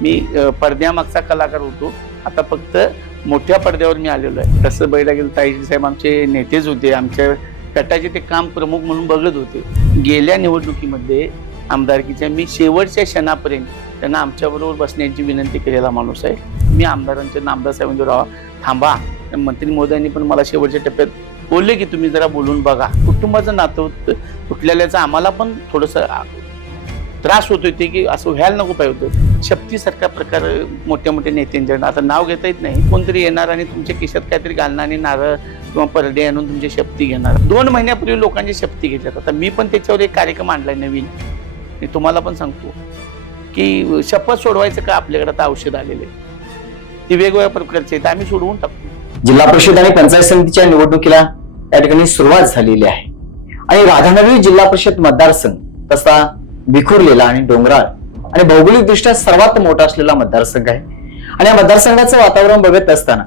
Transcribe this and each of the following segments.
मी पडद्यामागचा कलाकार होतो, आता फक्त मोठ्या पडद्यावर मी आलेलो आहे. तसं बघायला गेलं ताईजी साहेब आमचे नेतेच होते, आमच्या गटाचे ते काम प्रमुख म्हणून बघत होते. गेल्या निवडणुकीमध्ये आमदारकीच्या मी शेवटच्या क्षणापर्यंत त्यांना आमच्याबरोबर बसण्याची विनंती केलेला माणूस आहे. मी आमदारांच्या नामदार साहेबांच्या राहा थांबा, मंत्री महोदयांनी पण मला शेवटच्या टप्प्यात बोलले की तुम्ही जरा बोलून बघा. कुटुंबाचं नातं तुटलेल्याचा आम्हाला पण थोडंसं त्रास होतोय ते की असं व्हायला नको पाहिजे होतं. शक्तीसारखा प्रकार मोठ्या मोठ्या नेत्यांच्या आता नाव घेता येत नाही, कोणतरी येणार आणि तुमच्या खिशात काहीतरी घालणार आणि नारळ किंवा परडे आणून तुमची शपथी घेणार. 2 महिन्यापूर्वी लोकांची शपथी घेतात. आता मी पण त्याच्यावर एक कार्यक्रम आणलाय नवीन. मी तुम्हाला पण सांगतो की शपथ सोडवायचं का, आपल्याकडे आता औषध आलेले ती वेगवेगळ्या प्रकारचे आहेत, आम्ही सोडवून टाकतो. जिल्हा परिषद आणि पंचायत समितीच्या निवडणुकीला या ठिकाणी सुरुवात झालेली आहे आणि राधानगरी जिल्हा परिषद मतदारसंघ तसा विखुरलेला आणि डोंगराळ आणि भौगोलिकदृष्ट्या सर्वात मोठा असलेला मतदारसंघ आहे. आणि या मतदारसंघाचं वातावरण बघत असताना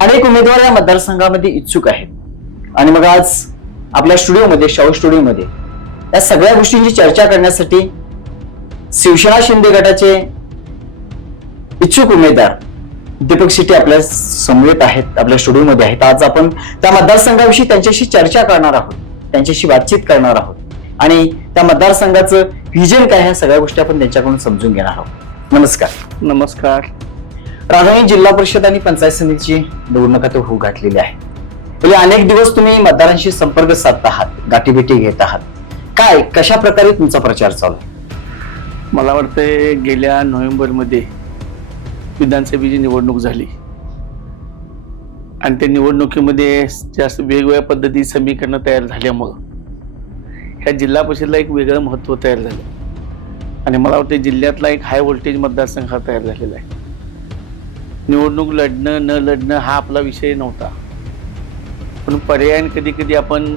अनेक उमेदवार या मतदारसंघामध्ये इच्छुक आहेत. आणि मग आज आपल्या स्टुडिओमध्ये, शाहू स्टुडिओमध्ये या सगळ्या गोष्टींची चर्चा करण्यासाठी शिवसेना शिंदे गटाचे इच्छुक उमेदवार दीपक शेट्टी आपल्या समवेत आहेत, आपल्या स्टुडिओमध्ये आहेत. आज आपण त्या मतदारसंघाविषयी त्यांच्याशी चर्चा करणार आहोत, त्यांच्याशी बातचीत करणार आहोत आणि त्या मतदारसंघाचं व्हिजन काय, ह्या सगळ्या गोष्टी आपण त्यांच्याकडून समजून घेणार आहोत. नमस्कार. नमस्कार. राधानगरी जिल्हा परिषद आणि पंचायत समितीची निवडणूक आता होऊ घातलेली आहे. गेले अनेक दिवस तुम्ही मतदारांशी संपर्क साधत आहात, गाठीभेटी घेत आहात. काय, कशा प्रकारे तुमचा प्रचार चालू आहे? मला वाटतंय गेल्या नोव्हेंबरमध्ये विधानसभेची निवडणूक झाली आणि त्या निवडणुकीमध्ये जास्त वेगवेगळ्या पद्धती समीकरणं तयार झाल्यामुळं ह्या जिल्हा परिषदेला एक वेगळं महत्त्व तयार झालं आणि मला वाटतं जिल्ह्यातला एक हाय व्होल्टेज मतदारसंघ हा तयार झालेला आहे. निवडणूक लढणं न लढणं हा आपला विषय नव्हता, पण पर्यायाने कधी कधी आपण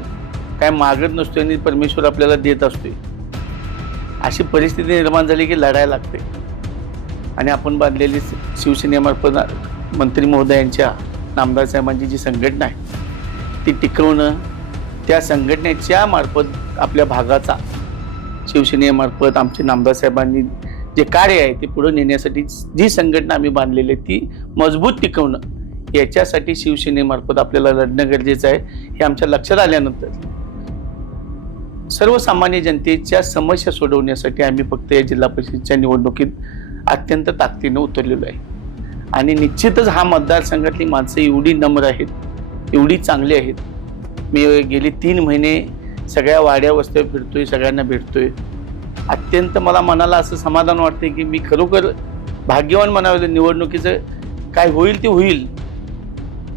काय मागत नसतोय आणि परमेश्वर आपल्याला देत असतोय. अशी परिस्थिती निर्माण झाली की लढायला लागते आणि आपण बांधलेली शिवसेनेमार्फत मंत्री महोदयांच्या नामदार साहेबांची जी संघटना आहे ती टिकवणं, त्या संघटनेच्या मार्फत आपल्या भागाचा शिवसेनेमार्फत आमचे नामदार साहेबांनी जे कार्य आहे ते पुढे नेण्यासाठी जी संघटना आम्ही बांधलेली आहे ती मजबूत टिकवणं, याच्यासाठी शिवसेनेमार्फत आपल्याला लढणं गरजेचं आहे. हे आमच्या लक्षात आल्यानंतर सर्वसामान्य जनतेच्या समस्या सोडवण्यासाठी आम्ही फक्त या जिल्हा परिषदेच्या निवडणुकीत अत्यंत ताकदीनं उतरलेलो आहे. आणि निश्चितच हा मतदारसंघातली माणसं एवढी नम्र आहेत, एवढी चांगली आहेत. मी गेली 3 महिने सगळ्या वाड्या वस्त्यावर फिरतोय, सगळ्यांना भेटतोय. अत्यंत मला मनाला असं समाधान वाटतंय की मी खरोखर भाग्यवान म्हणावं. निवडणुकीचं काय होईल ते होईल,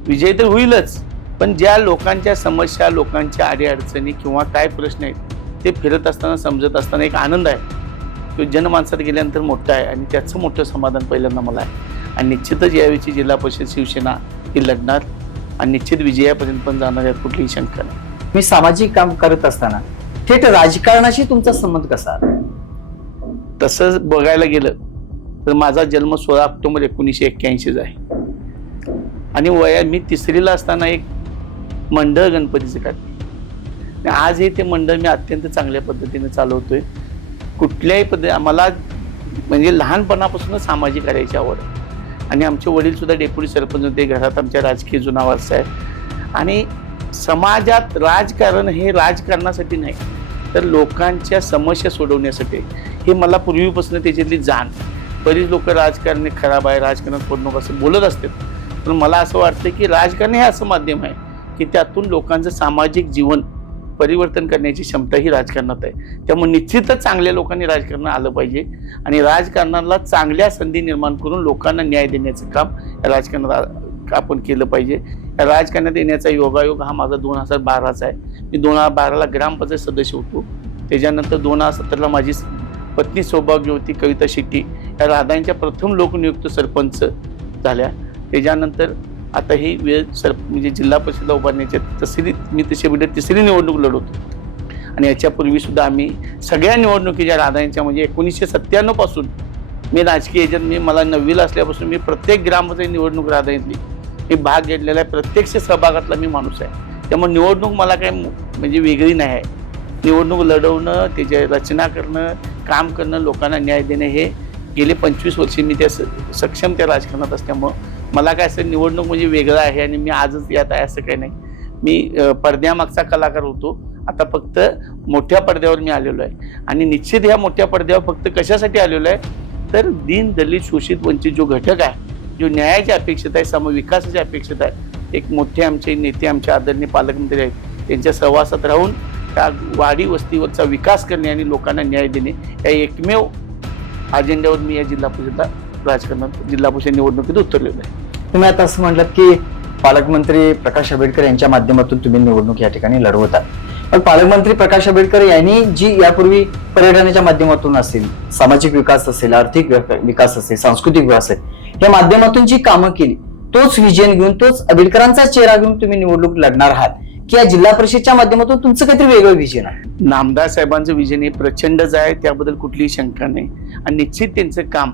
विजय तर होईलच, पण ज्या लोकांच्या समस्या, लोकांच्या अडीअडचणी किंवा काय प्रश्न आहेत ते फिरत असताना, समजत असताना एक आनंद आहे तो जनमानसात गेल्यानंतर मोठा आहे आणि त्याचं मोठं समाधान पहिल्यांदा मला आहे. आणि निश्चितच यावेळी जिल्हा परिषद शिवसेना ही लढणार आणि निश्चित विजयापर्यंत पण जाणार, यात कुठलीही शंका नाही. मी सामाजिक काम करत असताना थेट राजकारणाशी तुमचा संबंध कसा? तसं बघायला गेलं तर माझा जन्म 16 ऑक्टोबर 1981 आहे आणि मी 3रीला असताना एक मंडळ गणपतीचं काढले. आज हे ते मंडळ मी अत्यंत चांगल्या पद्धतीने चालवतोय. कुठल्याही मला म्हणजे लहानपणापासूनच सामाजिक कार्याची आवड आहे आणि आमचे वडील सुद्धा डेप्युटी सरपंच होते. घरात आमच्या राजकीय जुना वारसा आहे आणि समाजात राजकारण हे राजकारणासाठी नाही तर लोकांच्या समस्या सोडवण्यासाठी. हे मला पूर्वीपासून त्याच्यातली जाण. बरीच लोक राजकारण खराब आहे, राजकारणात पडू नको असं बोलत असतात, पण मला असं वाटतं की राजकारण हे असं माध्यम आहे की त्यातून लोकांचं सामाजिक जीवन परिवर्तन करण्याची क्षमता ही राजकारणात आहे. त्यामुळे निश्चितच चांगल्या लोकांनी राजकारणात आलं पाहिजे आणि राजकारणाला चांगल्या संधी निर्माण करून लोकांना न्याय देण्याचं काम राजकारणात आपण केलं पाहिजे. राजकारणात येण्याचा योगायोग हा माझा 2012चा आहे. मी 2012ला ग्रामपंचायत सदस्य होतो. त्याच्यानंतर 2017ला माझी पत्नी सौभाग्यवती कविता शेट्टी या राधांच्या प्रथम लोकनियुक्त सरपंच झाल्या. त्याच्यानंतर आता ही वेळ म्हणजे जिल्हा परिषदला उभारण्याच्या मी तशी 3री निवडणूक लढवतो आणि याच्यापूर्वी सुद्धा आम्ही सगळ्या निवडणुकीच्या राधांच्या म्हणजे 1997 पासून मी राजकीय एजंट. मला 9वीला असल्यापासून मी प्रत्येक ग्रामपंचायत निवडणूक राधायतली मी भाग घेतलेला आहे. प्रत्यक्ष सहभागातला मी माणूस आहे. त्यामुळे निवडणूक मला काय म्हणजे वेगळी नाही आहे. निवडणूक लढवणं, त्याची रचना करणं, काम करणं, लोकांना न्याय देणं हे गेले 25 वर्षे मी त्या सक्षम त्या राजकारणात असल्यामुळं मला काय असं निवडणूक म्हणजे वेगळं आहे आणि मी आजच यात आहे असं काही नाही. मी पडद्यामागचा कलाकार होतो, आता फक्त मोठ्या पडद्यावर मी आलेलो आहे. आणि निश्चित ह्या मोठ्या पडद्यावर फक्त कशासाठी आलेलो आहे तर दीन दलित शोषित वंचित जो घटक आहे, जो न्यायाची अपेक्षित आहे, समविकासाची अपेक्षित आहे, एक मोठे आमचे नेते आमचे आदरणीय पालकमंत्री आहेत, त्यांच्या सहवासात राहून त्या वाडी वस्तीवरचा विकास करणे आणि लोकांना न्याय देणे या एकमेव अजेंड्यावर मी या जिल्हा परिषदला राजकारणात जिल्हा परिषद निवडणुकीत उतरलेलो आहे. तुम्ही आता असं म्हटलं की पालकमंत्री प्रकाश आंबेडकर यांच्या माध्यमातून तुम्ही निवडणूक या ठिकाणी लढवतात. पण पालकमंत्री प्रकाश आंबेडकर यांनी जी यापूर्वी पर्यटनाच्या माध्यमातून असेल, सामाजिक विकास असेल, आर्थिक विकास असेल, सांस्कृतिक विकास असेल, या माध्यमातून जी कामं केली तोच विजन घेऊन, तोच आंबेडकरांचा चेहरा घेऊन तुम्ही निवडणूक लढणार आहात की या जिल्हा परिषदच्या माध्यमातून तुमचं काहीतरी वेगळं विजन आहे? नामदार साहेबांचं विजन हे प्रचंडच आहे, त्याबद्दल कुठलीही शंका नाही. आणि निश्चित त्यांचं काम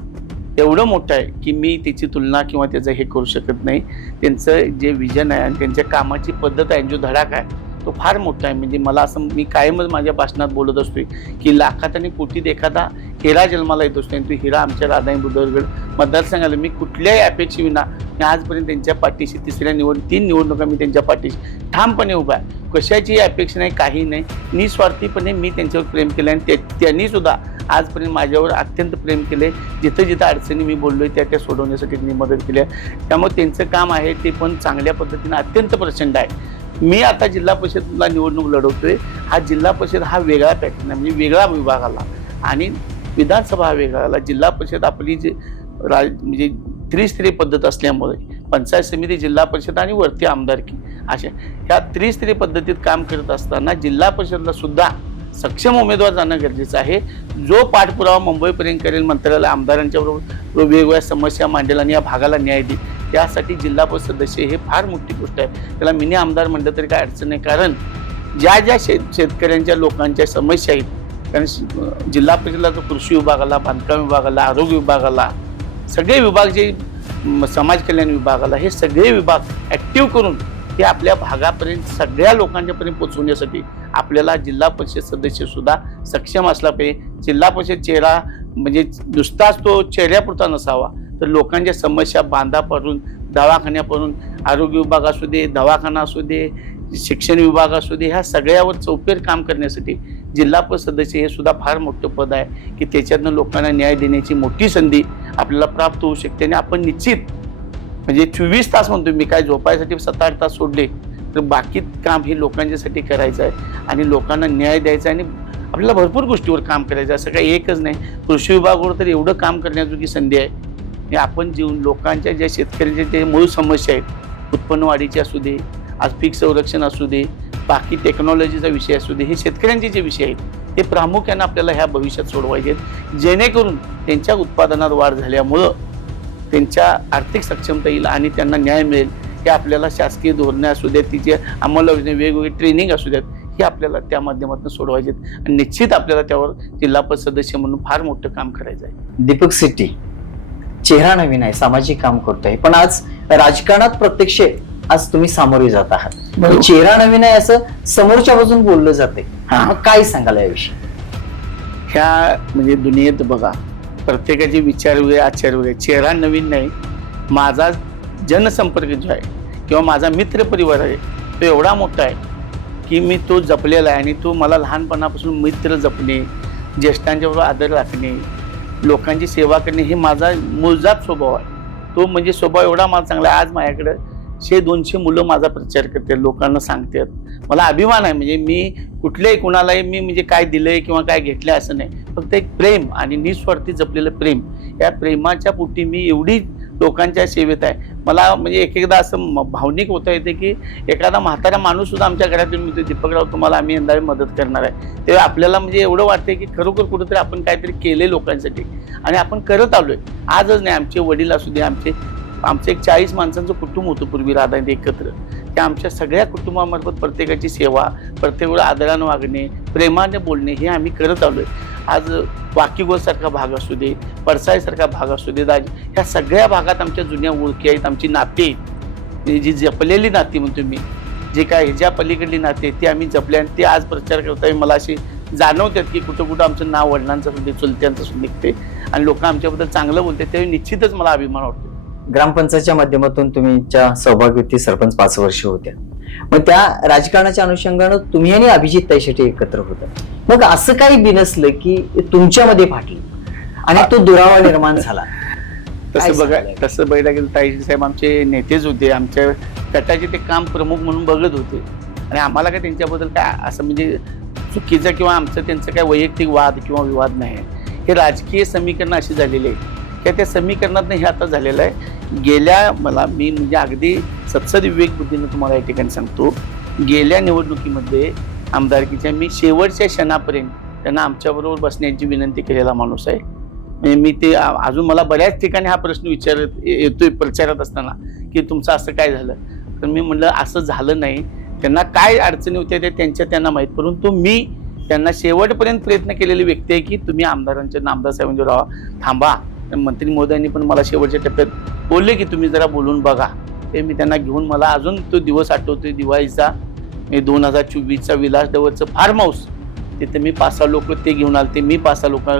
एवढं मोठं आहे की मी त्याची तुलना किंवा त्याचं हे करू शकत नाही. त्यांचं जे विजन आहे आणि त्यांच्या कामाची पद्धत आहे, जो धडाका आहे तो फार मोठा आहे. म्हणजे मला असं मी कायमच माझ्या भाषणात बोलत असतोय की लाखात आणि कोटीत एखादा हिरा जन्माला येत असतो आणि तो हिरा आमच्या राधाई बुधवरगड मतदारसंघाला मी कुठल्याही अपेक्षेविना मी आजपर्यंत त्यांच्या पाठीशी 3 निवडणुका मी त्यांच्या पाठीशी ठामपणे उभा आहे. कशाची अपेक्षा नाही, काही नाही, निस्वार्थीपणे मी त्यांच्यावर प्रेम केलं आणि त्यांनी सुद्धा आजपर्यंत माझ्यावर अत्यंत प्रेम केले. जिथं जिथं अडचणी मी बोललोय त्या सोडवण्यासाठी त्यांनी मदत केली आहे. त्यामुळे त्यांचं काम आहे ते पण चांगल्या पद्धतीनं अत्यंत प्रचंड आहे. मी आता जिल्हा परिषदला निवडणूक लढवतोय. हा जिल्हा परिषद हा वेगळा पॅटर्न आहे, म्हणजे वेगळा विभाग आला आणि विधानसभा हा वेगळा आला. जिल्हा परिषद आपली जी म्हणजे त्रिस्तरीय पद्धत असल्यामुळे पंचायत समिती, जिल्हा परिषद आणि वरती आमदारकी अशा ह्या त्रिस्तरीय पद्धतीत काम करत असताना जिल्हा परिषदला सुद्धा सक्षम उमेदवार जाणं गरजेचं आहे. जो पाठपुरावा मुंबईपर्यंत करेल, मंत्र्याला आमदारांच्या बरोबर वेगवेगळ्या समस्या मांडेल आणि या भागाला न्याय देईल, त्यासाठी जिल्हा परिषद सदस्य हे फार मोठी गोष्ट आहे. त्याला मिनी आमदार म्हटलं तरी काय अडचण नाही. कारण ज्या ज्या शेतकऱ्यांच्या लोकांच्या समस्या आहेत, कारण जिल्हा परिषदला जो कृषी विभाग आला, बांधकाम विभाग आला, आरोग्य विभाग आला, सगळे विभाग जे समाज कल्याण विभाग आला, हे सगळे विभाग ॲक्टिव्ह करून ते आपल्या भागापर्यंत सगळ्या लोकांच्यापर्यंत पोचवण्यासाठी आपल्याला जिल्हा परिषद सदस्य सुद्धा सक्षम असला पाहिजे. जिल्हा परिषद चेहरा म्हणजे नुसताच तो चेहऱ्यापुरता नसावा, तर लोकांच्या समस्या बांधापासून, दवाखान्यापासून, आरोग्य विभाग असू दे, दवाखाना असू दे, शिक्षण विभाग असू दे, ह्या सगळ्यावर चौफेर काम करण्यासाठी जिल्हा परिषद सदस्य हे सुद्धा फार मोठं पद आहे की त्याच्यातनं लोकांना न्याय देण्याची मोठी संधी आपल्याला प्राप्त होऊ शकते. आणि आपण निश्चित म्हणजे 24 तास म्हणतो मी, काय झोपायसाठी 7-8 तास सोडले तर बाकी काम हे लोकांच्यासाठी करायचं आहे आणि लोकांना न्याय द्यायचा आणि आपल्याला भरपूर गोष्टीवर काम करायचं आहे. असं काही एकच नाही. कृषी विभागावर तर एवढं काम करण्याजोगी संधी आहे. हे आपण जीवन लोकांच्या ज्या शेतकऱ्यांच्या जे मूळ समस्या आहेत, उत्पन्न वाढीची असू दे, आज पीक संरक्षण असू दे, बाकी टेक्नॉलॉजीचा विषय असू दे, हे शेतकऱ्यांचे जे विषय आहेत ते प्रामुख्याने आपल्याला ह्या भविष्यात सोडवायचे आहेत, जेणेकरून त्यांच्या उत्पादनात वाढ झाल्यामुळं त्यांच्या आर्थिक सक्षमता येईल आणि त्यांना न्याय मिळेल. हे आपल्याला शासकीय धोरणे असू देत, तिचे अंमलबजावणी, वेगवेगळी ट्रेनिंग असू देत, हे आपल्याला त्या माध्यमातून सोडवायचे आहेत आणि निश्चित आपल्याला त्यावर जिल्हा परिषद सदस्य म्हणून फार मोठं काम करायचं आहे. दीपक शेट्टी चेहरा नवीन आहे, सामाजिक काम करतोय, पण आज राजकारणात प्रत्यक्ष आज तुम्ही सामोरे जात आहात. चेहरा नवीन आहे असं समोरच्या बाजून बोललं जाते, काय सांगाल याविषयी? ह्या म्हणजे दुनियेत बघा, प्रत्येकाचे विचार वेगळे, आचार वेगळे. चेहरा नवीन नाही, माझा जनसंपर्क जो आहे किंवा माझा मित्र परिवार आहे तो एवढा मोठा आहे की मी तो जपलेला आहे आणि तो मला लहानपणापासून मित्र जपणे, ज्येष्ठांच्या बरोबर आदर राखणे, लोकांची सेवा करणे हे माझा मूळजात स्वभाव आहे. तो म्हणजे स्वभाव एवढा मला चांगला आहे. आज माझ्याकडे 100-200 मुलं माझा प्रचार करतात, लोकांना सांगतात. मला अभिमान आहे. म्हणजे मी कुठल्याही कुणालाही मी म्हणजे काय दिलंय किंवा काय घेतलंय असं नाही, फक्त एक प्रेम आणि निस्वार्थी जपलेलं प्रेम. या प्रेमाच्या पोटी मी एवढी लोकांच्या सेवेत आहे. मला म्हणजे एकदा असं भावनिक होता येते की एखादा म्हातारा माणूस सुद्धा आमच्या घरातून म्हणतो, दीपकराव तुम्हाला आम्ही यंदा मदत करणार आहे. तेव्हा आपल्याला म्हणजे एवढं वाटतंय की खरोखर कुठंतरी आपण काहीतरी केले लोकांसाठी आणि आपण करत आलोय. आजच नाही, आमचे वडील असू दे, आमचं एक 40 माणसांचं कुटुंब होतं पूर्वी राधानगरीत एकत्र. त्या आमच्या सगळ्या कुटुंबामार्फत प्रत्येकाची सेवा, प्रत्येकाला आदरानं वागणे, प्रेमाने बोलणे हे आम्ही करत आलोय. आज वाकीगोसारखा भाग असू दे, पडसाईसारखा भाग असू दे, ह्या सगळ्या भागात आमच्या जुन्या ओळखी आहेत, आमची नाती आहेत, जी जपलेली नाती म्हणतो मी, जे काय ह्याच्या पलीकडली नाती आहेत ती आम्ही जपल्या आणि ते आज प्रचार करताना मला असे जाणवतात की कुठं कुठं आमचं नाव वडिलांचं असू दे, चुलत्यांचं असू निघते आणि लोक आमच्याबद्दल चांगलं बोलतात त्यावेळी निश्चितच मला अभिमान वाटतो. ग्रामपंचायतच्या माध्यमातून तुमच्या सहभागी सरपंच 5 वर्ष होत्या. मग त्या राजकारणाच्या अनुषंगानं तुम्ही आणि अभिजित ताई शेट्टी एकत्र होता. मग असं काही बिनसलं की तुमच्यामध्ये फाटलं आणि तो दुरावा निर्माण झाला? तसं बघायला गेलं ताई साहेब आमचे नेतेच होते, आमच्या गटाचे ते काम प्रमुख म्हणून बघत होते आणि आम्हाला काय त्यांच्याबद्दल काय असं म्हणजे चुकीचं किंवा आमचं त्यांचं काय वैयक्तिक वाद किंवा विवाद नाही. हे राजकीय समीकरण अशी झालेली आहे की त्या समीकरणात हे आता झालेलं आहे. गेल्या मी म्हणजे अगदी सत्सद विवेक बुद्धीनं तुम्हाला या ठिकाणी सांगतो, गेल्या निवडणुकीमध्ये आमदारकीच्या मी शेवटच्या क्षणापर्यंत त्यांना आमच्याबरोबर बसण्याची विनंती केलेला माणूस आहे. म्हणजे मी ते अजून मला बऱ्याच ठिकाणी हा प्रश्न विचारत येतोय प्रचारात असताना की तुमचं असं काय झालं, तर मी म्हणलं असं झालं नाही. त्यांना काय अडचणी होत्या ते त्यांना माहीत, परंतु मी त्यांना शेवटपर्यंत प्रयत्न केलेली व्यक्ती आहे की तुम्ही आमदार साहेबांच्या राहा, थांबा. मंत्री महोदयांनी पण मला शेवटच्या टप्प्यात बोलले की तुम्ही जरा बोलून बघा. ते मी त्यांना घेऊन मला अजून तो दिवस आठवतोय दिवाळीचा 2024चा विलास डवरचं फार्म हाऊस. तिथे मी 5-6 लोक ते घेऊन आले. मी 5-6 लोक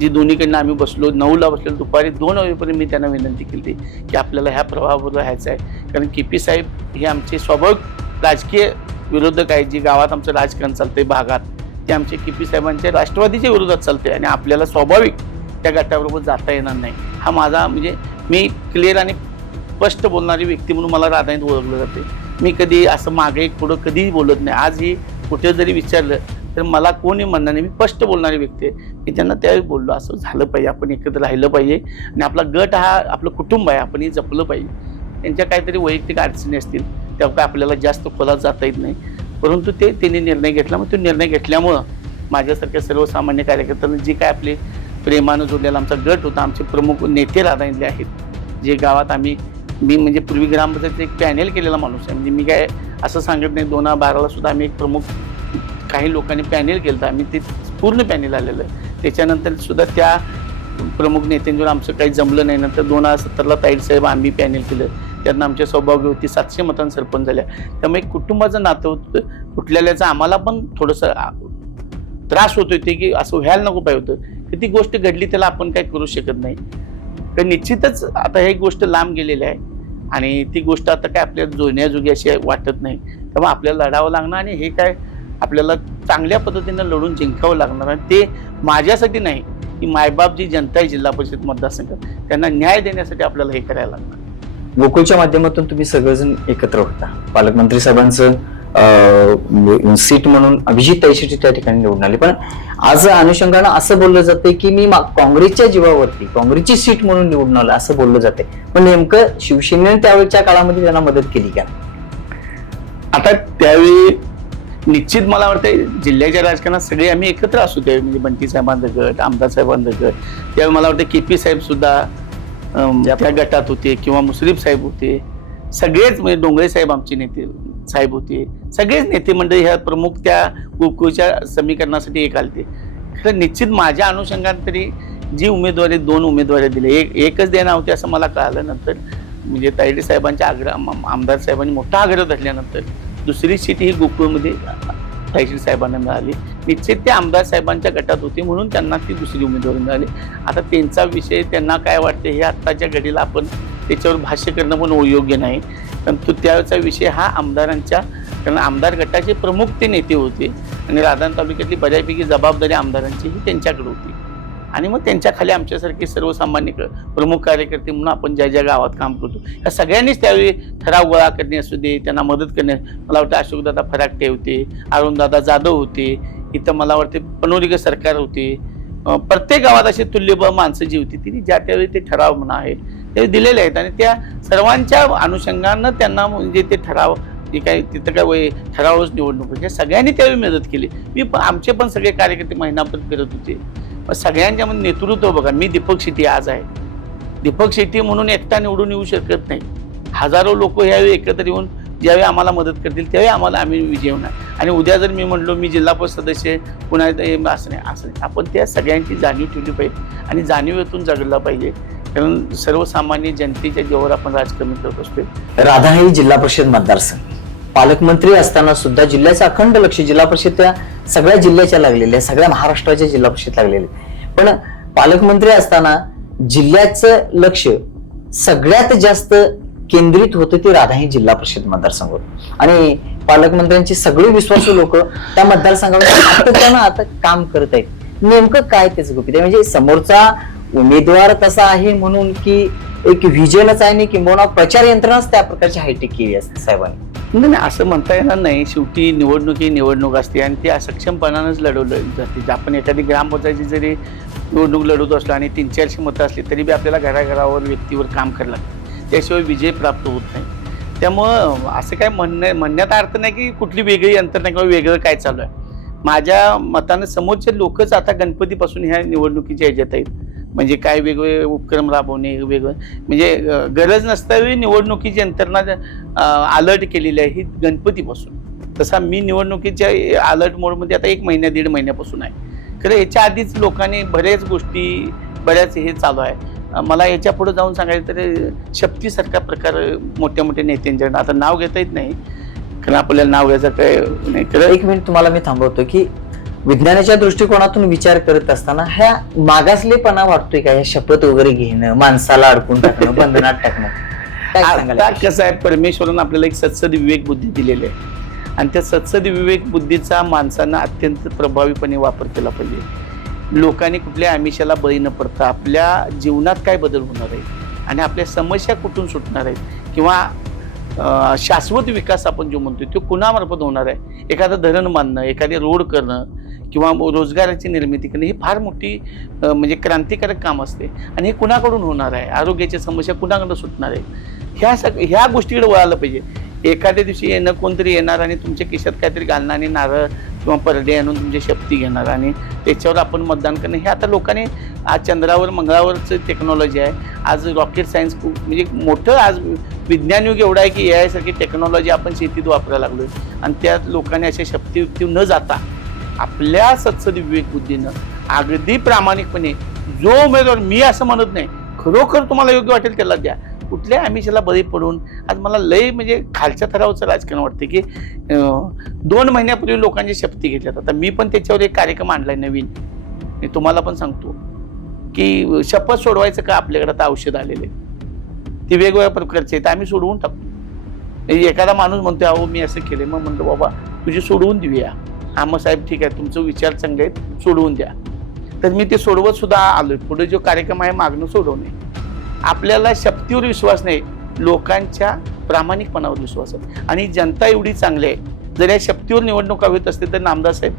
जी दोन्हीकडनं आम्ही बसलो, 9ला बसलो, दुपारी 2 वाजेपर्यंत मी त्यांना विनंती केली की आपल्याला ह्या प्रवाहाबरोबर राहायचं आहे. कारण KP साहेब हे आमचे स्वाभाविक राजकीय विरोधक आहेत. जे गावात आमचं राजकारण चालतंय भागात ते आमचे KP साहेबांच्या राष्ट्रवादीच्या विरोधात चालते आणि आपल्याला स्वाभाविक त्या गटाबरोबर जाता येणार नाही. हा माझा म्हणजे मी क्लिअर आणि स्पष्ट बोलणारी व्यक्ती म्हणून मला राधानीत ओळखलं जाते. मी कधी असं मागे पुढं कधीही बोलत नाही. आजही कुठे जरी विचारलं तर मला कोणी म्हणणार नाही. मी स्पष्ट बोलणारी व्यक्ती आहे. मी त्यांना त्यावेळी बोललो असं झालं पाहिजे, आपण एकत्र राहिलं पाहिजे आणि आपला गट हा आपलं कुटुंब आहे, आपण हे जपलं पाहिजे. त्यांच्या काहीतरी वैयक्तिक अडचणी असतील तेव्हा काय आपल्याला जास्त खोलात जाता येत नाही, परंतु त्यांनी निर्णय घेतला. मग तो निर्णय घेतल्यामुळं माझ्यासारख्या सर्वसामान्य कार्यकर्त्यांना जी काय आपले प्रेमानं जोडलेला आमचा गट होता, आमचे प्रमुख नेते राधानीतले आहेत, जे गावात मी म्हणजे पूर्वी ग्रामपंचायत एक पॅनेल केलेला माणूस आहे. म्हणजे मी काय असं सांगत नाही, 2012ला सुद्धा आम्ही एक प्रमुख काही लोकांनी पॅनेल केलं, आम्ही ते पूर्ण पॅनेल आलेलं आहे. त्याच्यानंतर सुद्धा त्या प्रमुख नेत्यांवर आमचं काही जमलं नाही. नंतर 2017ला ताईड साहेब आम्ही पॅनेल केलं, त्यांना आमच्या सौभाग्य होती 700 मतांनी सरपंच झाल्या. त्यामुळे एक कुटुंबाचं नातं होतं फुटलेल्याचं आम्हाला पण थोडंसं त्रास होत होते की असं व्हायला नको पाहिजे होतं. की ती गोष्ट घडली त्याला आपण काही करू शकत नाही. तर निश्चितच आता ही गोष्ट लांब गेलेली आहे आणि ती गोष्ट आता काय आपल्या जोडण्याजोगी अशी वाटत नाही. त्यामुळे आपल्याला लढावं लागणार आणि हे काय आपल्याला चांगल्या पद्धतीनं लढून जिंकावं लागणार. आणि ते माझ्यासाठी नाही, की मायबाप जी जनता आहे जिल्हा परिषद मतदारसंघात त्यांना न्याय देण्यासाठी आपल्याला हे करायला लागणार. गोकुळच्या माध्यमातून तुम्ही सगळेजण एकत्र होता. पालकमंत्री साहेबांचं सीट म्हणून अभिजित ताई शेट्टी त्या ठिकाणी निवडून आले. पण आज अनुषंगानं असं बोललं जाते की मी काँग्रेसच्या जीवावरती काँग्रेसची सीट म्हणून निवडून आलं असं बोललं जाते. पण नेमकं शिवसेनेने त्यावेळच्या काळामध्ये त्यांना मदत केली का? आता त्यावेळी निश्चित मला वाटतं जिल्ह्याच्या राजकारणात सगळे आम्ही एकत्र असू त्यावेळी, म्हणजे बंटी साहेबांचा गट, आमदार साहेबांचा गट, त्यावेळी मला वाटतं KP साहेब सुद्धा त्या गटात होते किंवा मुश्रीफ साहेब होते. सगळेच म्हणजे डोंगरे साहेब आमचे नेते साहेब होते. सगळेच नेते मंडळी ह्या प्रमुख त्या गोकुळच्या समीकरणासाठी एक आलते. खरं निश्चित माझ्या अनुषंगाने तरी जी उमेदवारी 2 उमेदवारी दिले, एकच देणार होते असं मला कळालं. नंतर म्हणजे तायडे साहेबांच्या आमदार साहेबांनी मोठा आग्रह धरल्यानंतर दुसरी सीट ही गोकुळमध्ये तायडे साहेबांना मिळाली. निश्चित ते आमदार साहेबांच्या गटात होते म्हणून त्यांना ती दुसरी उमेदवारी मिळाली. आता त्यांचा विषय त्यांना काय वाटते हे आत्ताच्या घडीला आपण त्याच्यावर भाष्य करणं पण योग्य नाही. कारण तो त्याचा विषय हा आमदारांच्या, कारण आमदार गटाचे प्रमुख ते नेते होते आणि राधान तालुक्यातली बऱ्यापैकी जबाबदारी आमदारांची ही त्यांच्याकडे होती. आणि मग त्यांच्या खाली आमच्यासारखे सर्वसामान्य प्रमुख कार्यकर्ते म्हणून आपण ज्या ज्या गावात काम करतो या सगळ्यांनीच त्यावेळी ठराव गोळा करणे असू दे, त्यांना मदत करणे. मला वाटतं अशोकदादा फराकटे होते, अरुणदादा जाधव होते, इथं मला वाटते पनोरीकर सरकार होते. प्रत्येक गावात अशी तुल्यबळ माणसं जी होती ती ज्या त्यावेळी ते ठराव म्हणा आहे ते दिलेले आहेत आणि त्या सर्वांच्या अनुषंगानं त्यांना म्हणजे ते ठराव जे काही तिथं काय ठरावच निवडणूक म्हणजे सगळ्यांनी त्यावेळी मदत केली. आमचे पण सगळे कार्यकर्ते महिनाभर करत होते. सगळ्यांच्या मध्ये नेतृत्व बघा. मी दीपक शेट्टी आज आहे, दीपक शेट्टी म्हणून एकटा निवडून येऊ शकत नाही. हजारो लोक यावेळी एकत्र येऊन ज्यावेळी आम्हाला मदत करतील त्यावेळी आम्ही विजय होणार. आणि उद्या जर मी म्हणलो मी जिल्हा परिषद सदस्य पुन्हा असं नाही. आपण त्या सगळ्यांची जाणीव ठेवली पाहिजे आणि जाणीवेतून जगला पाहिजे. कारण सर्वसामान्य जनतेच्या जीवावर आपण राजकारण करत असतो. राधानगरी जिल्हा परिषद मतदारसंघ पालकमंत्री असताना सुद्धा जिल्ह्याचं अखंड लक्ष जिल्हा परिषद त्या सगळ्या जिल्ह्याच्या लागलेल्या, सगळ्या महाराष्ट्राच्या जिल्हा परिषद लागलेले. पण पालकमंत्री असताना जिल्ह्याचं लक्ष सगळ्यात जास्त केंद्रित होतं ते राधाई जिल्हा परिषद मतदारसंघावर आणि पालकमंत्र्यांची सगळी विश्वासू लोक त्या मतदारसंघावर आता काम करत आहेत. नेमकं काय त्याचं गुपित आहे? म्हणजे समोरचा उमेदवार तसा आहे म्हणून की एक व्हिजनच आहे किंवा प्रचार यंत्रणाच त्या प्रकारची हायटेक केली असते साहेबांनी? नाही, असं म्हणता येणार नाही. शेवटी निवडणूक असते आणि ती असक्षमपणानंच लढवलं जाते. आपण एखादी ग्रामपंचायतीची जरी निवडणूक लढवत असलो आणि 300-400 मतं असली तरी बी आपल्याला घराघरावर व्यक्तीवर काम करायला लागतं, त्याशिवाय विजय प्राप्त होत नाही. त्यामुळं असं काय म्हणण्याचा अर्थ नाही की कुठली वेगळी यंत्रणा किंवा वेगळं काय चालू आहे. माझ्या मतानं समोरचे लोकच आता गणपतीपासून ह्या निवडणुकीच्या ह्याच्यात आहेत. म्हणजे काय वेगवेगळे उपक्रम राबवणे वेगळं, म्हणजे गरज नसताना निवडणुकीची यंत्रणा अलर्ट केलेली आहे ही गणपतीपासून. तसा मी निवडणुकीच्या अलर्ट मोडमध्ये आता 1 महिना 1.5 महिन्यापासून आहे. खरं याच्या आधीच लोकांनी बऱ्याच गोष्टी हे चालू आहे. मला याच्या पुढे जाऊन सांगायचं तर शक्तीसारखा प्रकार मोठ्या मोठ्या नेत्यांच्या, आता नाव घेता येत नाही कारण आपल्याला नाव घ्यायचं काय नाही. खरं 1 मिनिट तुम्हाला मी थांबवतो की विज्ञानाच्या दृष्टिकोनातून विचार करत असताना ह्या मागासलेपणा वाटतोय का? ह्या शपथ वगैरे घेणं, माणसाला अडकून टाकणं, बंधनात टाकणं, काय सांगाल? कसं आहे, परमेश्वरानं आपल्याला एक सत्सद विवेक बुद्धी दिलेली आहे आणि त्या सत्सद विवेक बुद्धीचा माणसानं अत्यंत प्रभावीपणे वापर केला पाहिजे. लोकांनी कुठल्या आमिषाला बळी न पडता आपल्या जीवनात काय बदल होणार आहे आणि आपल्या समस्या कुठून सुटणार आहेत किंवा शाश्वत विकास आपण जो म्हणतोय तो कुणामार्फत होणार आहे. एखादं धरण बांधणं, एखादे रोड करणं किंवा रोजगाराची निर्मिती करणं ही फार मोठी म्हणजे क्रांतिकारक काम असते आणि हे कुणाकडून होणार आहे. आरोग्याच्या समस्या कुणाकडून सुटणार आहे, ह्या गोष्टीकडे वळायला पाहिजे. एखाद्या दिवशी कोणतरी येणार आणि तुमच्या खिशात काहीतरी घालणार आणि नारळ किंवा परडे आणून तुमची शपथी घेणार आणि त्याच्यावर आपण मतदान करणं. हे आता लोकांनी आज चंद्रावर मंगळावरचं टेक्नॉलॉजी आहे. आज रॉकेट सायन्स म्हणजे मोठं आज विज्ञान युग एवढं आहे की AI सारखी टेक्नॉलॉजी आपण शेतीत वापरायला लागलोय आणि त्यात लोकांनी अशा शक्ती न जाता आपल्या सत्सद विवेक बुद्धीनं अगदी प्रामाणिकपणे जो उमेदवार, मी असं म्हणत नाही, खरोखर तुम्हाला योग्य वाटेल त्याला द्या. कुठल्या आमिषाला बळी पडून आज मला लय म्हणजे खालच्या थरावरचं राजकारण वाटते की 2 महिन्यापूर्वी लोकांची शपथी घेतल्यात. आता मी पण त्याच्यावर एक कार्यक्रम आणलाय नवीन. मी तुम्हाला पण सांगतो की शपथ सोडवायचं का, आपल्याकडे आता औषध आलेले ते वेगवेगळ्या प्रकारचे आहेत, आम्ही सोडवून टाकतो. एखादा माणूस म्हणतो अहो मी असं केलं, मग म्हणतो बाबा तुझी सोडवून देऊया. हा मग साहेब ठीक आहे, तुमचं विचार चांगले आहेत, सोडवून द्या. तर मी ते सोडवत सुद्धा आलोय. पुढे जो कार्यक्रम आहे मागणं सोडवणे. आपल्याला शक्तीवर विश्वास नाही, लोकांच्या प्रामाणिकपणावर विश्वास आहे आणि जनता एवढी चांगली आहे. जर या शक्तीवर निवडणुका होत असते तर नामदार साहेब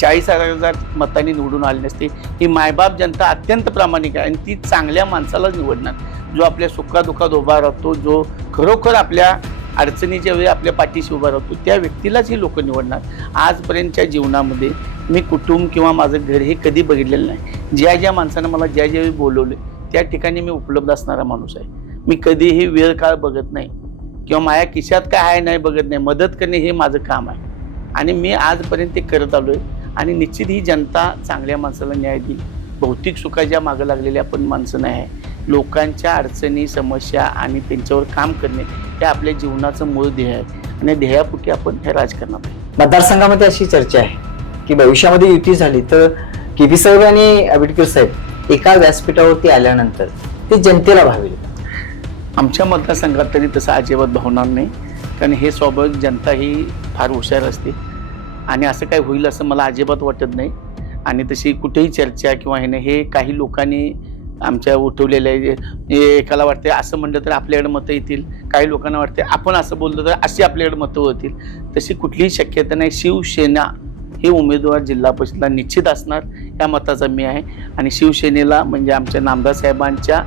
40,000 मतांनी निवडून आले नसते. ही मायबाप जनता अत्यंत प्रामाणिक आहे आणि ती चांगल्या माणसालाच निवडणार, जो आपल्या सुखादुखात उभा राहतो, जो खरोखर आपल्या अडचणीच्या वेळी आपल्या पाठीशी उभा राहतो, त्या व्यक्तीलाच ही लोक निवडणार. आजपर्यंतच्या जीवनामध्ये मी कुटुंब किंवा माझं घर हे कधी बघितलेलं नाही. ज्या माणसानं मला ज्यावेळी बोलवले त्या ठिकाणी मी उपलब्ध असणारा माणूस आहे. मी कधीही वेळ काळ बघत नाही किंवा माझ्या खिशात काय आहे नाही बघत नाही. मदत करणे हे माझं काम आहे आणि मी आजपर्यंत ते करत आलो आहे आणि निश्चित ही जनता चांगल्या माणसाला न्याय देईल. भौतिक सुखाच्या मागं लागलेले आपण माणसं नाही आहे. लोकांच्या अडचणी, समस्या आणि त्यांच्यावर काम करणे हे आपल्या जीवनाचं मूळ ध्येय आहे आणि ध्येयापोटी आपण हे राजकारणात आहे. मतदारसंघामध्ये अशी चर्चा आहे की भविष्यामध्ये युती झाली तर KP साहेब आणि आंबेडकर साहेब एका व्यासपीठावरती आल्यानंतर ते जनतेला भावेल. आमच्या मतदारसंघात तरी तसं अजिबात भावणार नाही, कारण हे स्वाभाविक जनता ही फार हुशार असते आणि असं काय होईल असं मला अजिबात वाटत नाही. आणि तशी कुठेही चर्चा किंवा हे काही लोकांनी आमच्या उठवलेलं आहे. एकाला वाटते असं म्हणलं तर आपल्याकडे मतं येतील, काही लोकांना वाटते आपण असं बोललो तर अशी आपल्याकडे मतं होतील. तशी कुठलीही शक्यता नाही. शिवसेना हे उमेदवार जिल्हा परिषदला निश्चित असणार या मताचा मी आहे आणि शिवसेनेला म्हणजे आमच्या नामदार साहेबांच्या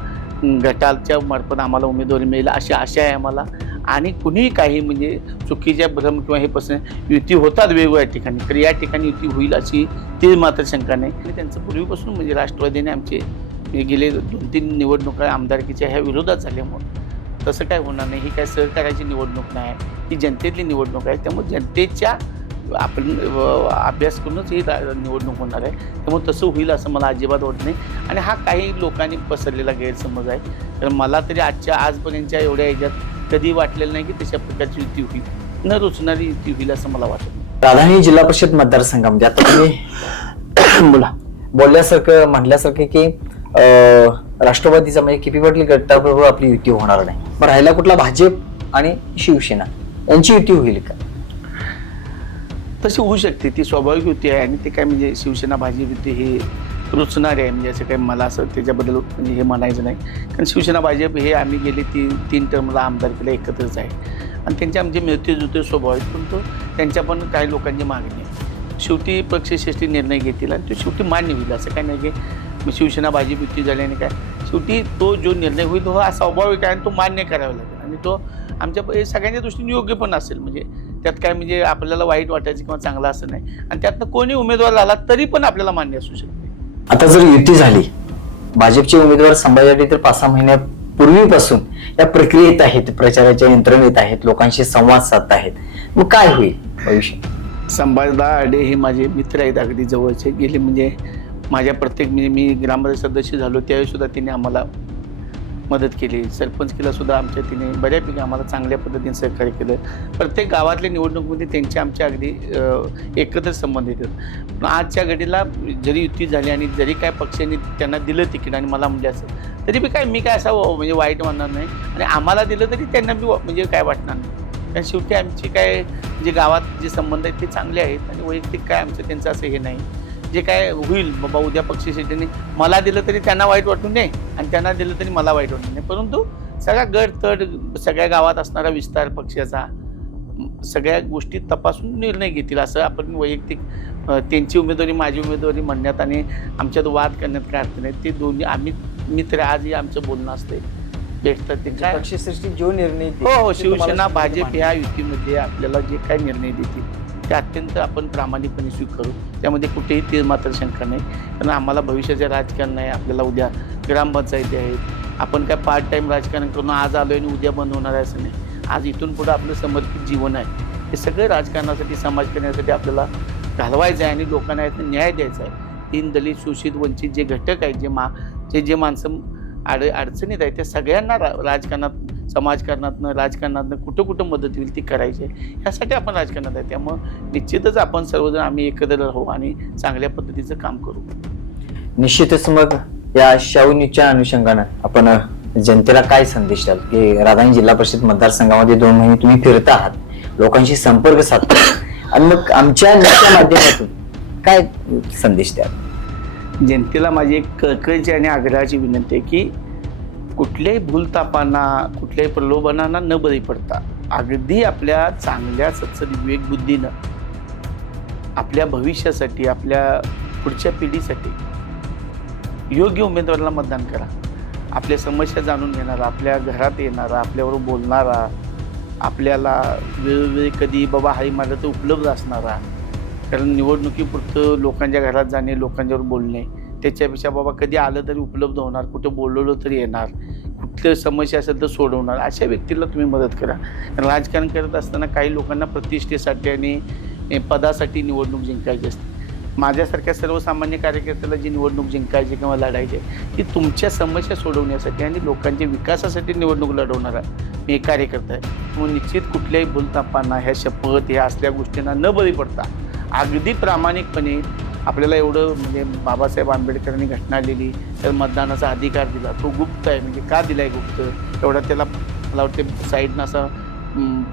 गटाच्या मार्फत आम्हाला उमेदवारी मिळेल अशी आशा आहे आम्हाला. आणि कुणीही काही म्हणजे चुकीच्या भ्रम किंवा हे प्रश्न युती होतात वेगवेगळ्या ठिकाणी, तर या ठिकाणी युती होईल अशी ती मात्र शंका नाही. आणि त्यांचं पूर्वीपासून म्हणजे राष्ट्रवादीने आमचे गेले 2-3 निवडणुका आमदारकीच्या ह्या विरोधात झाल्यामुळं तसं काय होणार नाही. ही काय सहकार्याची निवडणूक नाही, ही जनतेतली निवडणूक आहे. त्यामुळे जनतेच्या आपण अभ्यास करूनच ही निवडणूक होणार आहे. त्यामुळे तसं होईल असं मला अजिबात वाटत नाही. आणि हा काही लोकांनी पसरलेला गैरसमज आहे. तर मला तरी आजपर्यंतच्या एवढ्या ह्याच्यात कधी वाटलेलं नाही की तशा प्रकारची युती होईल, न रुचणारी युती होईल असं मला वाटत नाही. राधानी जिल्हा परिषद मतदारसंघामध्ये आता तुम्ही बोला बोलल्यासारखं म्हटल्यासारखं की राष्ट्रवादीचा म्हणजे के पी पाटील गटाबरोबर आपली युती होणार नाही, मग राहिला कुठला भाजप आणि शिवसेना यांची युती होईल का? तशी होऊ शकते, ती स्वाभाविक युती आहे आणि ते काय म्हणजे शिवसेना भाजप युती हे रुचणारे आहे, म्हणजे असं काही मला असं त्याच्याबद्दल म्हणजे हे म्हणायचं नाही. कारण शिवसेना भाजप हे आम्ही गेले तीन टर्मला आमदार केलं एकत्रच आहे आणि त्यांचे आमचे मिळते जुळते स्वभाव आहेत, परंतु त्यांच्या पण काही लोकांची मागणी आहे. शेवटी पक्षश्रेष्ठी निर्णय घेतील आणि तो शेवटी मान्य होईल. असं काही नाही की शिवसेना भाजप युती झाल्याने काय, शेवटी तो जो निर्णय होईल तो हा स्वाभाविक आहे आणि तो मान्य करावा लागेल आणि तो आमच्या सगळ्यांच्या दृष्टीने योग्य पण असेल. म्हणजे त्यात काय म्हणजे आपल्याला वाईट वाटायचं किंवा चांगलं असं नाही आणि त्यातनं कोणी उमेदवार आला तरी पण आपल्याला मान्य असू शकते. आता जर युती झाली, भाजपचे उमेदवार संभाजीसाठी तर 5-6 महिन्यापूर्वीपासून या प्रक्रियेत आहेत, प्रचाराच्या यंत्रणेत आहेत, लोकांशी संवाद साधत आहेत, मग काय होईल भविष्यात? संभाजीदा आडे हे माझे मित्र आहेत, अगदी जवळचे. गेले म्हणजे माझ्या प्रत्येक म्हणजे मी ग्रामपंचायत सदस्य झालो त्यावेळी सुद्धा तिने आम्हाला मदत केली. सरपंच केला सुद्धा आमच्या तिने बऱ्यापैकी आम्हाला चांगल्या पद्धतीने सहकार्य केलं. प्रत्येक गावातल्या निवडणुकीमध्ये त्यांचे आमच्या अगदी एकत्र संबंध येतात. पण आजच्या घडीला जरी युती झाली आणि जरी काय पक्षांनी त्यांना दिलं तिकीट आणि मला म्हणजे असं तरी बी काय मी काय असं म्हणजे वाईट म्हणणार नाही आणि आम्हाला दिलं तरी त्यांना बी म्हणजे काय वाटणार नाही. कारण शेवटी आमची काय जे गावात जे संबंध आहेत ते चांगले आहेत आणि वैयक्तिक काय आमचं त्यांचं असं हे नाही. जे काय होईल बाबा उद्या पक्षश्रेष्ठीने मला दिलं तरी त्यांना वाईट वाटू नये आणि त्यांना दिलं तरी मला वाईट वाटू नये, परंतु सगळा गट तड सगळ्या गावात असणारा विस्तार पक्षाचा सगळ्या गोष्टी तपासून निर्णय घेतील. असं आपण वैयक्तिक त्यांची उमेदवारी माझी उमेदवारी म्हणण्यात आणि आमच्यात वाद करण्यात काय अर्थ नाही. ते दोन्ही आम्ही मित्र आजही आमचं बोलणं असते भेटतात ते काय पक्षश्रेष्ठी जो निर्णय हो शिवसेना भाजप ह्या युतीमध्ये आपल्याला जे काय निर्णय देतील ते अत्यंत आपण प्रामाणिकपणे स्वीकारू. त्यामध्ये कुठेही ते मात्र शंका नाही. कारण आम्हाला भविष्याचे राजकारण आहे. आपल्याला उद्या ग्रामपंचायती आहेत. आपण काय पार्ट टाईम राजकारण करून आज आलो आहे आणि उद्या बंद होणार आहे असं नाही. आज इथून पुढं आपलं समर्पित जीवन आहे. हे सगळं राजकारणासाठी समाज करण्यासाठी आपल्याला घालवायचं आहे आणि लोकांना यातनं न्याय द्यायचा आहे. दीन दलित शोषित वंचित जे घटक आहेत जे माणसं अडचणीत आहेत त्या सगळ्यांना राजकारणात समाजकारणातनं राजकारणातनं कुठं मदत होईल ती करायची आहे. ह्यासाठी आपण राजकारणात आहे. त्यामुळं निश्चितच आपण सर्वजण आम्ही एकत्र राहू आणि चांगल्या पद्धतीचं काम करू. निश्चितच मग या शाहूनीच्या अनुषंगानं आपण जनतेला काय संदेश द्याल की राधानगरी जिल्हा परिषद मतदारसंघामध्ये 2 महिने तुम्ही फिरता आहात, लोकांशी संपर्क साधता आणि मग आमच्या नेत्या माध्यमातून काय संदेश द्याल? जनतेला माझी एक कळकळीची आणि आग्रहाची विनंती आहे की कुठल्याही भूलतापांना कुठल्याही प्रलोभनांना न बळी पडता अगदी आपल्या चांगल्या सत्सद विवेक बुद्धीनं आपल्या भविष्यासाठी आपल्या पुढच्या पिढीसाठी योग्य उमेदवाराला मतदान करा. आपल्या समस्या जाणून घेणारा, आपल्या घरात येणारा, आपल्याबरोबर बोलणारा, आपल्याला वेळोवेळी कधी बाबा हाही माझं तर उपलब्ध असणारा. कारण निवडणुकीपुरतं लोकांच्या घरात जाणे, लोकांच्यावर बोलणे, त्याच्यापेक्षा बाबा कधी आलं तरी उपलब्ध होणार, कुठं बोलवलं तरी येणार, कुठलं समस्या असेल तर सोडवणार, अशा व्यक्तीला तुम्ही मदत करा. राजकारण करत असताना काही लोकांना प्रतिष्ठेसाठी आणि पदासाठी निवडणूक जिंकायची असते. माझ्यासारख्या सर्वसामान्य कार्यकर्त्याला जी निवडणूक जिंकायची किंवा लढायची ती तुमच्या समस्या सोडवण्यासाठी आणि लोकांच्या विकासासाठी निवडणूक लढवणारा मी एक कार्यकर्ता आहे. म्हणून निश्चित कुठल्याही भूलतापांना ह्या शपथ ह्या असल्या गोष्टींना न बळी पडता अगदी प्रामाणिकपणे आपल्याला एवढं म्हणजे बाबासाहेब आंबेडकरांनी घटना लिहिली तर मतदानाचा अधिकार दिला, तो गुप्त आहे. म्हणजे का दिला आहे गुप्त? एवढा त्याला मला वाटते साईडनं असा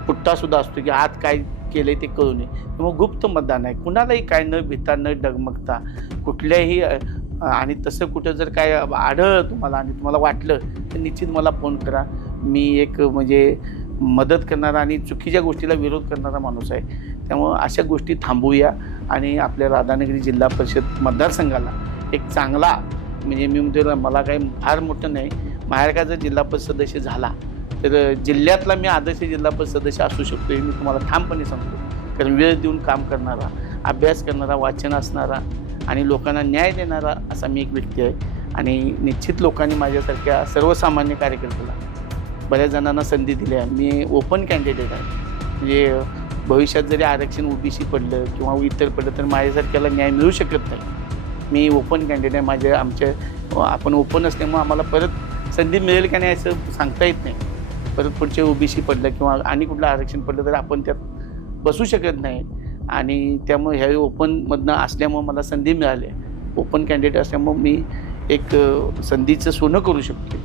पुट्टासुद्धा असतो की आत काय केलं आहे ते कळू नये. मग गुप्त मतदान आहे. कुणालाही काय न भिता न डगमगता कुठल्याही आणि तसं कुठं जर काय आढळलं तुम्हाला आणि तुम्हाला वाटलं तर निश्चित मला फोन करा. मी एक म्हणजे मदत करणारा आणि चुकीच्या गोष्टीला विरोध करणारा माणूस आहे. त्यामुळं अशा गोष्टी थांबवूया आणि आपल्या राधानगरी जिल्हा परिषद मतदारसंघाला एक चांगला म्हणजे मी म्हणतो मला काही फार मोठं नाही, माहेरका जर जिल्हा परिषद सदस्य झाला तर जिल्ह्यातला मी आदर्श जिल्हा परिषद सदस्य असू शकतो हे मी तुम्हाला ठामपणे सांगतो. कारण वेळ देऊन काम करणारा, अभ्यास करणारा, वाचन असणारा आणि लोकांना न्याय देणारा असा मी एक व्यक्ती आहे. आणि निश्चित लोकांनी माझ्यासारख्या सर्वसामान्य कार्यकर्त्याला बऱ्याच जणांना संधी दिली आहे. मी ओपन कॅन्डिडेट आहे. म्हणजे भविष्यात जरी आरक्षण ओबीसी पडलं किंवा इतर पडलं तर माझ्यासारख्याला न्याय मिळू शकत नाही. मी ओपन कॅन्डिडेट आहे. आपण ओपन असल्यामुळे आम्हाला परत संधी मिळेल का नाही असं सांगता येत नाही. परत पुढचे ओबीसी पडलं किंवा आणि कुठलं आरक्षण पडलं तर आपण त्यात बसू शकत नाही. आणि त्यामुळे ह्यावेळी ओपनमधनं असल्यामुळे मला संधी मिळाली. ओपन कॅन्डिडेट असल्यामुळे मी एक संधीचं सोनं करू शकतो.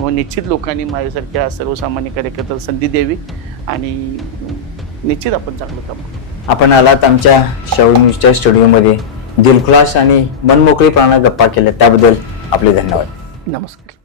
मग निश्चित लोकांनी माझ्यासारख्या सर्वसामान्य कार्यकर्त्याला संधी द्यावी आणि निश्चित आपण चांगलं काम करू. आपण आलात आमच्या शाहू न्यूजच्या स्टुडिओमध्ये दिलखुलास आणि मनमोकळीपणाने गप्पा केल्या त्याबद्दल आपले धन्यवाद. नमस्कार.